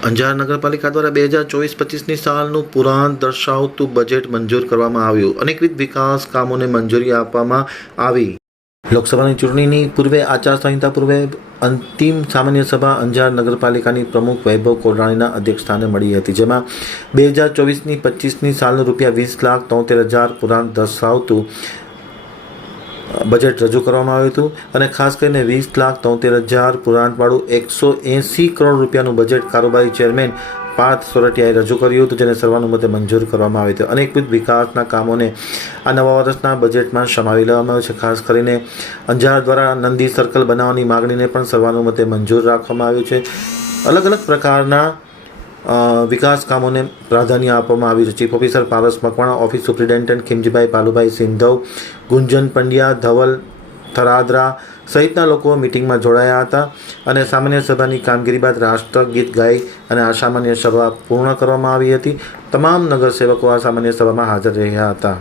અંજાર નગરપાલિકા દ્વારા બે હજાર ચોવીસ પચીસની સાલનું પુરાણ દર્શાવતું બજેટ મંજૂર કરવામાં આવ્યું. અનેકવિધ વિકાસ કામોને મંજૂરી આપવામાં આવી. લોકસભાની ચૂંટણીની પૂર્વે આચારસંહિતા પૂર્વે અંતિમ સામાન્ય સભા અંજાર નગરપાલિકાની પ્રમુખ વૈભવ કોડાણીના અધ્યક્ષસ્થાને મળી હતી, જેમાં બે હજાર ચોવીસની પચીસની સાલનું રૂપિયા વીસ લાખ તોતેર હજાર પુરાણ દર્શાવતું બજેટ રજૂ કરવામાં આવ્યું હતું અને ખાસ કરીને વીસ લાખ તોતેર હજાર પુરાણવાળું એકસો એંસી કરોડ રૂપિયાનું બજેટ કારોબારી ચેરમેન પાર્થ સોરઠિયાએ રજૂ કર્યું હતું, જેને સર્વાનુમતે મંજૂર કરવામાં આવ્યું હતું. અનેકવિધ વિકાસના કામોને આ નવા વર્ષના બજેટમાં સમાવી લેવામાં આવ્યું છે. ખાસ કરીને અંજાર દ્વારા નંદી સર્કલ બનાવવાની માગણીને પણ સર્વાનુમતે મંજૂર રાખવામાં આવ્યું છે. અલગ અલગ પ્રકારના વિકાસ કામોને પ્રાધાન્ય આપવામાં આવ્યું છે. Chief officer Paras Makwana, office superintendent Khimjibhai Palubhai Sindhav, Gunjan Pandya, Dhaval Tharadara સહિતના લોકો મિટિંગમાં જોડાયા હતા અને સામાન્ય સભાની કામગીરી બાદ રાષ્ટ્રગીત ગાઈ અને આ સામાન્ય સભા પૂર્ણ કરવામાં આવી હતી. તમામ નગરસેવકો આ સામાન્ય સભામાં હાજર રહ્યા હતા.